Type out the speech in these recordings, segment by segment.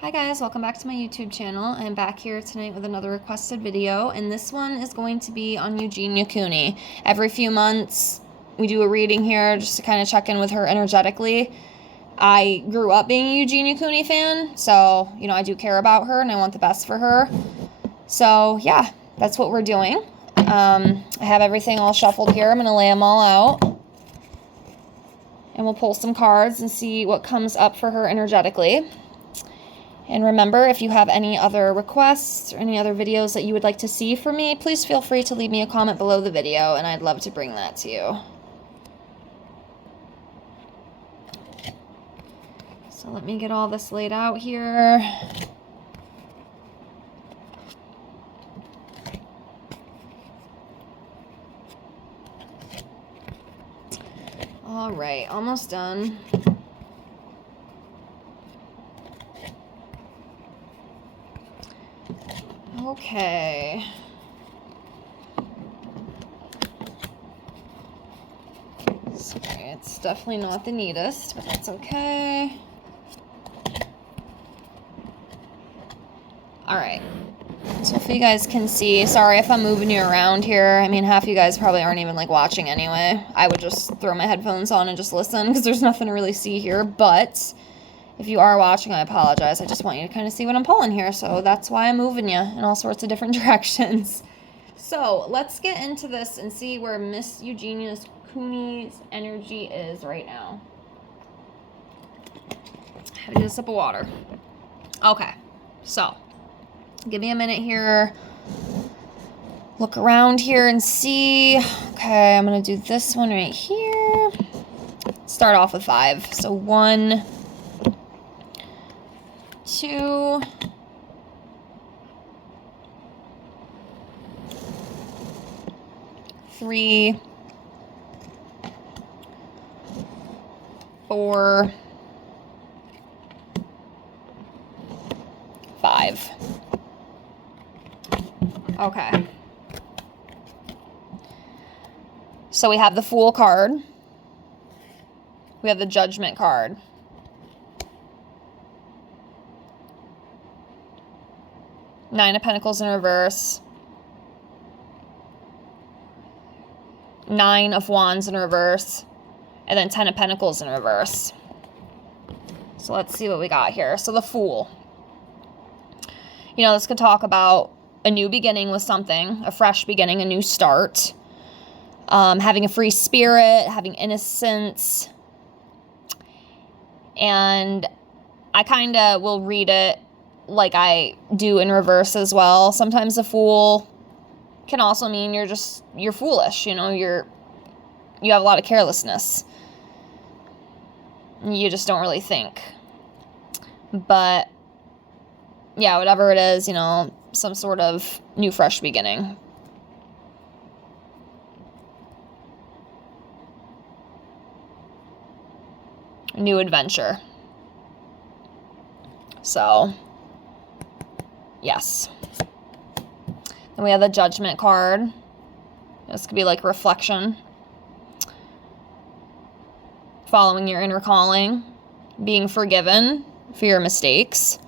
Hi guys, welcome back to my YouTube channel. I'm back here tonight with another requested video, and this one is going to be on Eugenia Cooney. Every few months we do a reading here just to kind of check in with her energetically. I grew up being a Eugenia Cooney fan, so I do care about her and I want the best for her. So yeah, that's what we're doing. I have everything all shuffled here. I'm going to lay them all out and we'll pull some cards and see what comes up for her energetically. And remember, if you have any other requests or any other videos that you would like to see from me, please feel free to leave me a comment below the video, and I'd love to bring that to you. So let me get all this laid out here. All right, almost done. Okay. Sorry, it's definitely not the neatest, but that's okay. Alright. So if you guys can see, sorry if I'm moving you around here. I mean, half you guys probably aren't even watching anyway. I would just throw my headphones on and just listen because there's nothing to really see here, but if you are watching, I apologize. I just want you to kind of see what I'm pulling here, so that's why I'm moving you in all sorts of different directions. So let's get into this and see where Miss Eugenia Cooney's energy is right now. I have to get a sip of water. Okay, so give me a minute here. Look around here and see. Okay, I'm going to do this one right here. Start off with 5. So 1, 2, 3, 4, 5. Okay. So we have the Fool card. We have the Judgment card. Nine of Pentacles in reverse. 9 of Wands in reverse. And then 10 of Pentacles in reverse. So let's see what we got here. So the Fool. This could talk about a new beginning with something, a fresh beginning, a new start. Having a free spirit, having innocence. And I kind of will read it like I do in reverse as well. Sometimes the Fool can also mean you're foolish, you have a lot of carelessness. You just don't really think. But yeah, whatever it is, some sort of new fresh beginning. New adventure. So yes. Then we have the Judgment card. This could be like reflection. Following your inner calling. Being forgiven for your mistakes.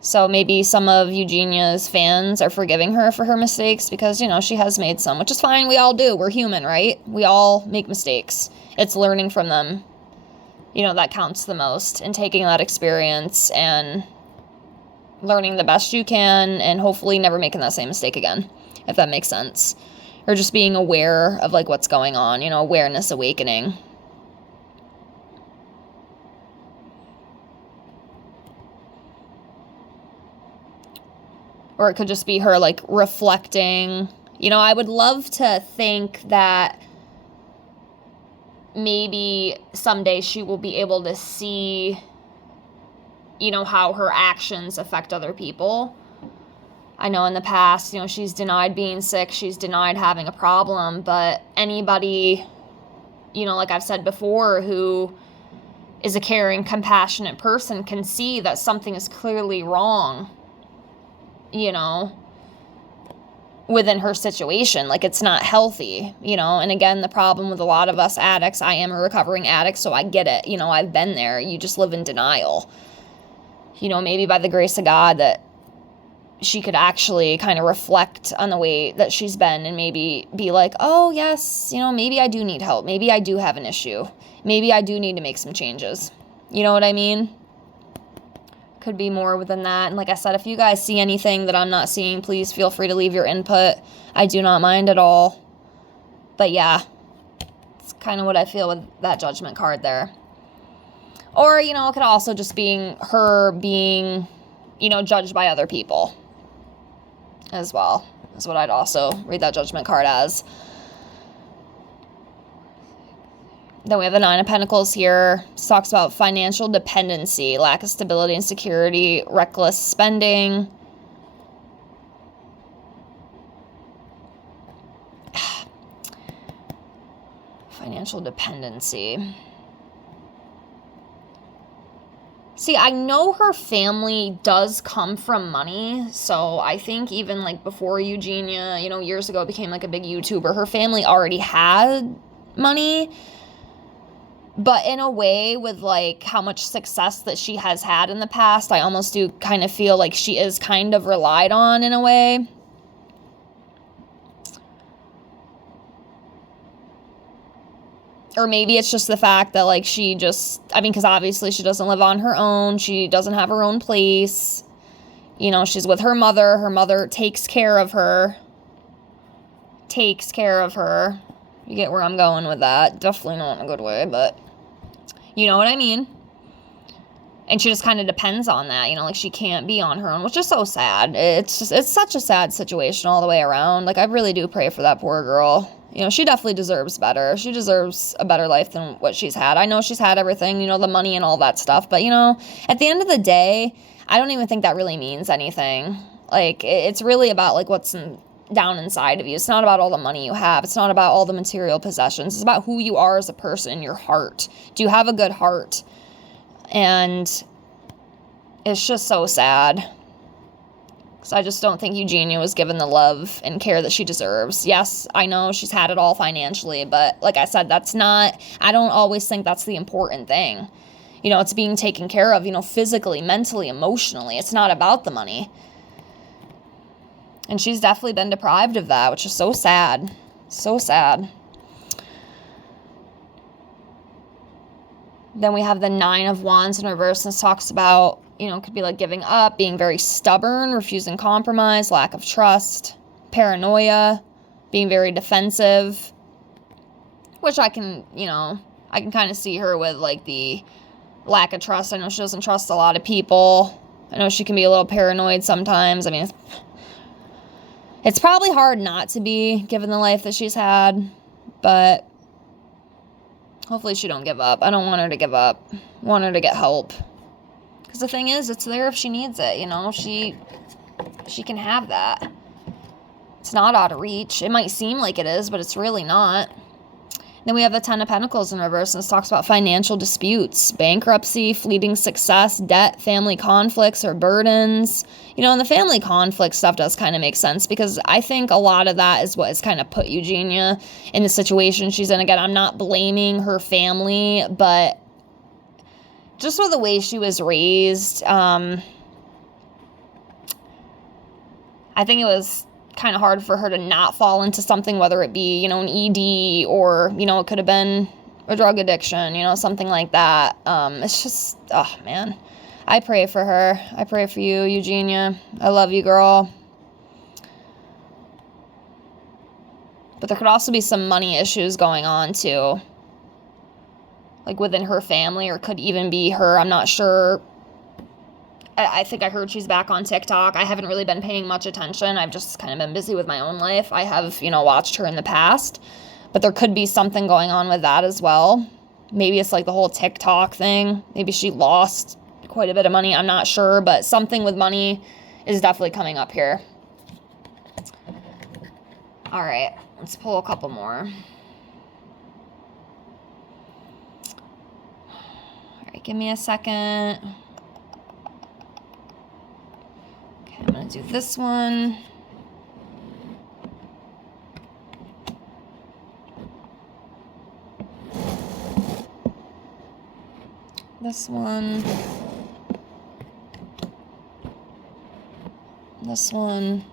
So maybe some of Eugenia's fans are forgiving her for her mistakes because, she has made some, which is fine. We all do. We're human, right? We all make mistakes. It's learning from them. That counts the most. And taking that experience and learning the best you can and hopefully never making that same mistake again, if that makes sense. Or just being aware of what's going on, awareness awakening. Or it could just be her reflecting. I would love to think that maybe someday she will be able to see how her actions affect other people. I know in the past, she's denied being sick, she's denied having a problem, but anybody, like I've said before, who is a caring, compassionate person can see that something is clearly wrong, within her situation. It's not healthy, and again, the problem with a lot of us addicts, I am a recovering addict, so I get it, I've been there. You just live in denial. you know, maybe by the grace of God that she could actually kind of reflect on the way that she's been and maybe be like, oh yes, you know, maybe I do need help. Maybe I do have an issue. Maybe I do need to make some changes. You know what I mean? Could be more within that. And like I said, if you guys see anything that I'm not seeing, please feel free to leave your input. I do not mind at all. But yeah, it's kind of what I feel with that Judgment card there. Or, you know, it could also just be her being, you know, judged by other people as well. Is what I'd also read that Judgment card as. Then we have the Nine of Pentacles here. This talks about financial dependency, lack of stability and security, reckless spending. Financial dependency. See, I know her family does come from money, so I think even, like, before Eugenia, you know, years ago became, like, a big YouTuber, her family already had money. But in a way, with, like, how much success that she has had in the past, I almost do kind of feel like she is kind of relied on in a way. Or maybe it's just the fact that, like, she just, I mean, because obviously she doesn't live on her own. She doesn't have her own place. You know, she's with her mother. Her mother takes care of her. You get where I'm going with that. Definitely not in a good way, but you know what I mean. And she just kind of depends on that, you know, like she can't be on her own, which is so sad. It's such a sad situation all the way around. Like, I really do pray for that poor girl. You know, she definitely deserves better. She deserves a better life than what she's had. I know she's had everything, you know, the money and all that stuff. But, you know, at the end of the day, I don't even think that really means anything. Like, it's really about, like, what's down inside of you. It's not about all the money you have. It's not about all the material possessions. It's about who you are as a person, your heart. Do you have a good heart? And it's just so sad. Because I just don't think Eugenia was given the love and care that she deserves. Yes, I know she's had it all financially, but like I said, I don't always think that's the important thing. You know, it's being taken care of, you know, physically, mentally, emotionally. It's not about the money. And she's definitely been deprived of that, which is so sad. So sad. Then we have the Nine of Wands in reverse, and this talks about, you know, it could be like giving up, being very stubborn, refusing compromise, lack of trust, paranoia, being very defensive, which I can, you know, I can kind of see her with, like, the lack of trust. I know she doesn't trust a lot of people. I know she can be a little paranoid sometimes. I mean, it's probably hard not to be, given the life that she's had, but hopefully she don't give up. I don't want her to give up. I want her to get help. Because the thing is, it's there if she needs it, you know? She can have that. It's not out of reach. It might seem like it is, but it's really not. Then we have the Ten of Pentacles in reverse, and this talks about financial disputes, bankruptcy, fleeting success, debt, family conflicts or burdens. You know, and the family conflict stuff does kind of make sense, because I think a lot of that is what has kind of put Eugenia in the situation she's in. Again, I'm not blaming her family, but just with the way she was raised, I think it was kind of hard for her to not fall into something, whether it be, you know, an ED or, you know, it could have been a drug addiction, you know, something like that. It's just, oh man, I pray for her. I pray for you, Eugenia. I love you, girl. But there could also be some money issues going on too, like within her family, or could even be her. I'm not sure. I think I heard she's back on TikTok. I haven't really been paying much attention. I've just kind of been busy with my own life. I have, you know, watched her in the past, but there could be something going on with that as well. Maybe it's like the whole TikTok thing. Maybe she lost quite a bit of money. I'm not sure, but something with money is definitely coming up here. All right, let's pull a couple more. All right, give me a second. I'm going to do this one. This one. This one.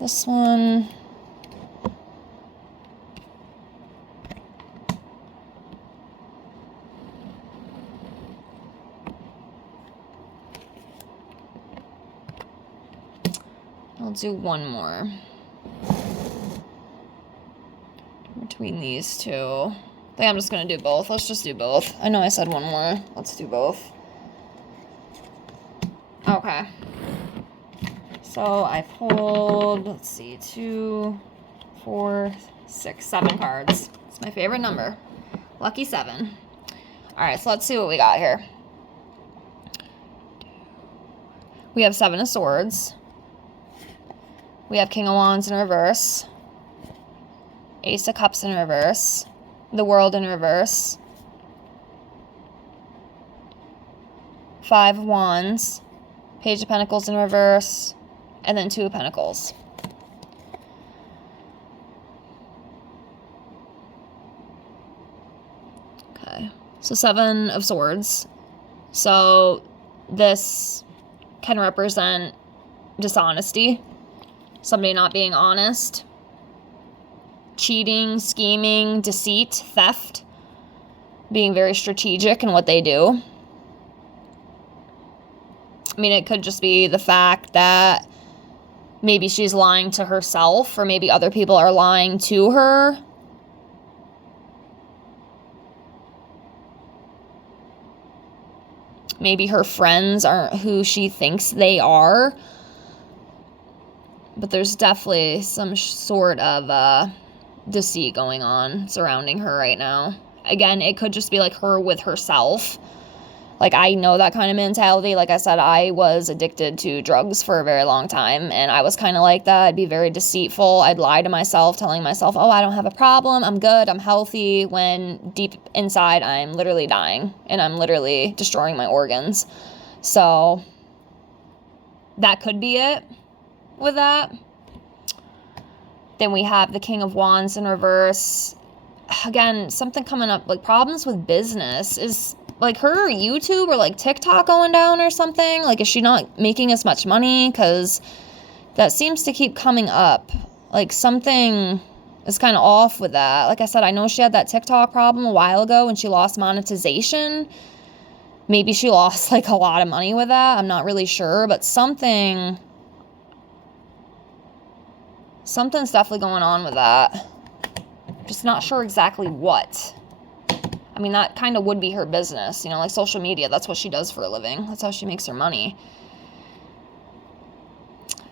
This one. I'll do one more. Between these two. I think I'm just going to do both. Let's just do both. I know I said one more. Let's do both. Okay. So I pulled, let's see, 2, 4, 6, 7 cards. It's my favorite number. Lucky 7. All right, so let's see what we got here. We have 7 of Swords. We have King of Wands in reverse. Ace of Cups in reverse. The World in reverse. 5 of Wands. Page of Pentacles in reverse. And then 2 of Pentacles. Okay. So 7 of Swords. So this can represent dishonesty. Somebody not being honest. Cheating, scheming, deceit, theft. Being very strategic in what they do. I mean, it could just be the fact that maybe she's lying to herself, or maybe other people are lying to her. Maybe her friends aren't who she thinks they are. But there's definitely some sort of deceit going on surrounding her right now. Again, it could just be like her with herself. Like, I know that kind of mentality. Like I said, I was addicted to drugs for a very long time, and I was kind of like that. I'd be very deceitful. I'd lie to myself, telling myself, oh, I don't have a problem. I'm good. I'm healthy. When deep inside, I'm literally dying, and I'm literally destroying my organs. So that could be it with that. Then we have the King of Wands in reverse. Again, something coming up, like problems with business. Is like her YouTube or like TikTok going down or something? Like, is she not making as much money? Because that seems to keep coming up. Like, something is kind of off with that. Like I said, I know she had that TikTok problem a while ago when she lost monetization. Maybe she lost like a lot of money with that. I'm not really sure, but something's definitely going on with that. Just not sure exactly what. I mean, that kind of would be her business, you know, like social media. That's what she does for a living. That's how she makes her money.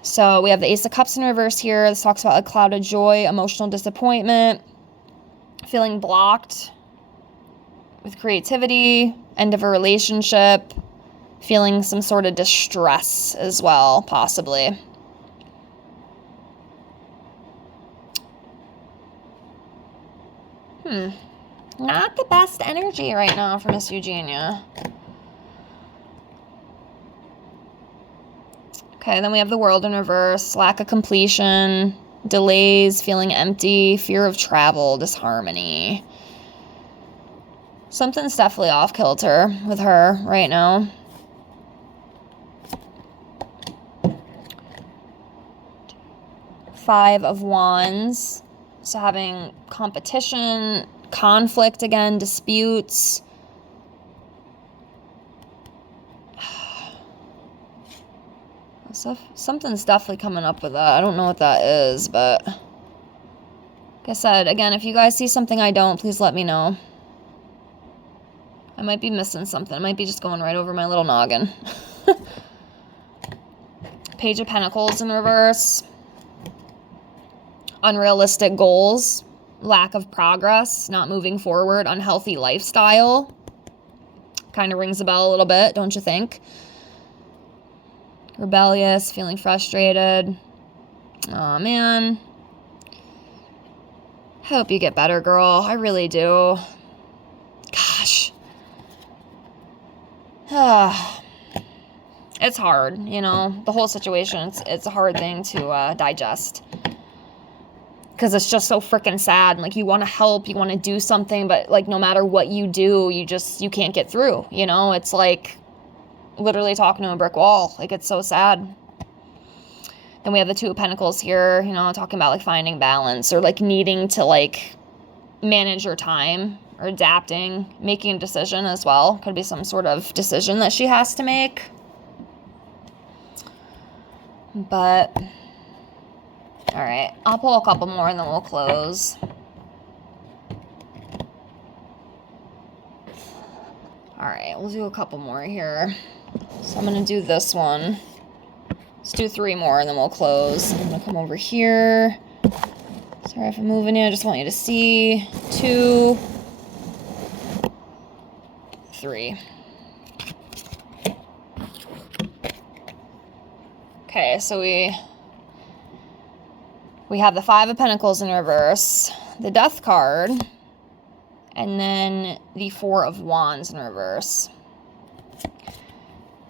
So we have the Ace of Cups in reverse here. This talks about a cloud of joy, emotional disappointment, feeling blocked with creativity, end of a relationship, feeling some sort of distress as well, possibly. Not the best energy right now for Miss Eugenia. Okay, then we have the World in reverse, lack of completion, delays, feeling empty, fear of travel, disharmony. Something's definitely off kilter with her right now. Five of Wands. So having competition, conflict again, disputes. Something's definitely coming up with that. I don't know what that is, but like I said, again, if you guys see something I don't, please let me know. I might be missing something. I might be just going right over my little noggin. Page of Pentacles in reverse. Unrealistic goals, lack of progress, not moving forward, unhealthy lifestyle. Kind of rings a bell a little bit, don't you think? Rebellious, feeling frustrated. Aw, man. I hope you get better, girl. I really do. Gosh. It's hard, you know, the whole situation. It's a hard thing to digest. Because it's just so freaking sad. And, like, you want to help, you want to do something, but, like, no matter what you do, you can't get through, you know? It's like literally talking to a brick wall. Like, it's so sad. Then we have the Two of Pentacles here, you know, talking about, like, finding balance or, like, needing to, like, manage your time or adapting, making a decision as well. Could be some sort of decision that she has to make. But, all right, I'll pull a couple more and then we'll close. All right, we'll do a couple more here. So I'm going to do this one. Let's do 3 more and then we'll close. I'm going to come over here. Sorry if I'm moving you. I just want you to see. 2, 3. Okay, so we have the 5 of Pentacles in reverse, the Death card, and then the 4 of Wands in reverse.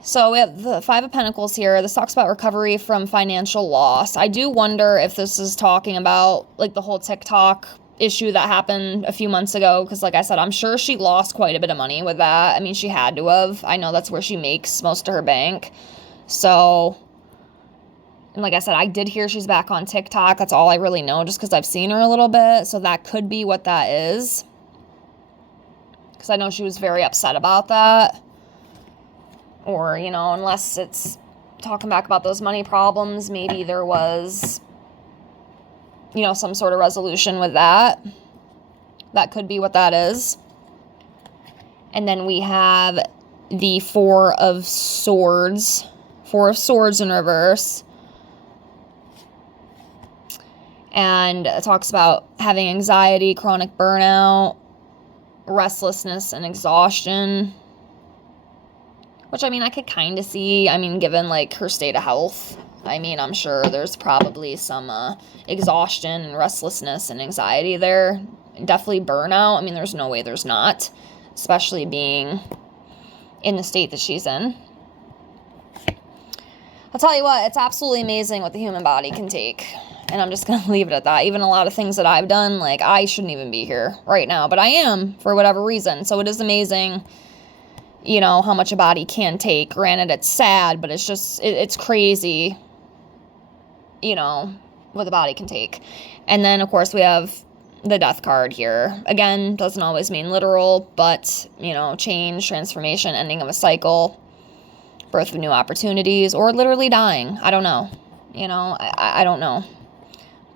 So we have the 5 of Pentacles here. This talks about recovery from financial loss. I do wonder if this is talking about, like, the whole TikTok issue that happened a few months ago. Because, like I said, I'm sure she lost quite a bit of money with that. I mean, she had to have. I know that's where she makes most of her bank. So, and like I said, I did hear she's back on TikTok. That's all I really know, just because I've seen her a little bit. So that could be what that is. Because I know she was very upset about that. Or, you know, unless it's talking back about those money problems, maybe there was, you know, some sort of resolution with that. That could be what that is. And then we have the 4 of Swords. 4 of Swords in reverse. And it talks about having anxiety, chronic burnout, restlessness, and exhaustion. Which, I mean, I could kind of see. I mean, given, like, her state of health, I mean, I'm sure there's probably some exhaustion and restlessness and anxiety there. Definitely burnout. I mean, there's no way there's not. Especially being in the state that she's in. I'll tell you what, it's absolutely amazing what the human body can take. And I'm just going to leave it at that. Even a lot of things that I've done, like, I shouldn't even be here right now. But I am, for whatever reason. So it is amazing, you know, how much a body can take. Granted, it's sad, but it's just, it's crazy, you know, what the body can take. And then, of course, we have the Death card here. Again, doesn't always mean literal, but, you know, change, transformation, ending of a cycle, birth of new opportunities, or literally dying. I don't know. You know, I don't know.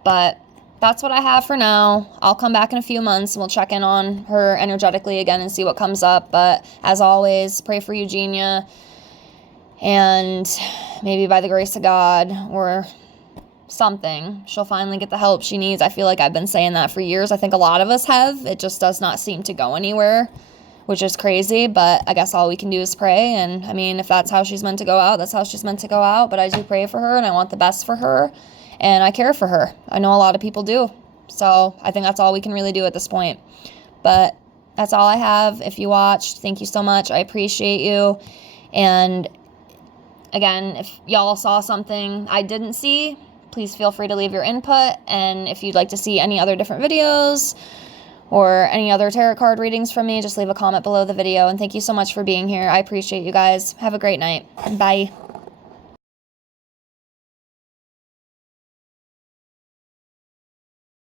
But that's what I have for now. I'll come back in a few months and we'll check in on her energetically again and see what comes up. But as always, pray for Eugenia. And maybe by the grace of God or something, she'll finally get the help she needs. I feel like I've been saying that for years. I think a lot of us have. It just does not seem to go anywhere, which is crazy. But I guess all we can do is pray. And I mean, if that's how she's meant to go out, that's how she's meant to go out. But I do pray for her and I want the best for her. And I care for her. I know a lot of people do. So I think that's all we can really do at this point. But that's all I have. If you watched, thank you so much. I appreciate you. And again, if y'all saw something I didn't see, please feel free to leave your input. And if you'd like to see any other different videos or any other tarot card readings from me, just leave a comment below the video. And thank you so much for being here. I appreciate you guys. Have a great night. Bye.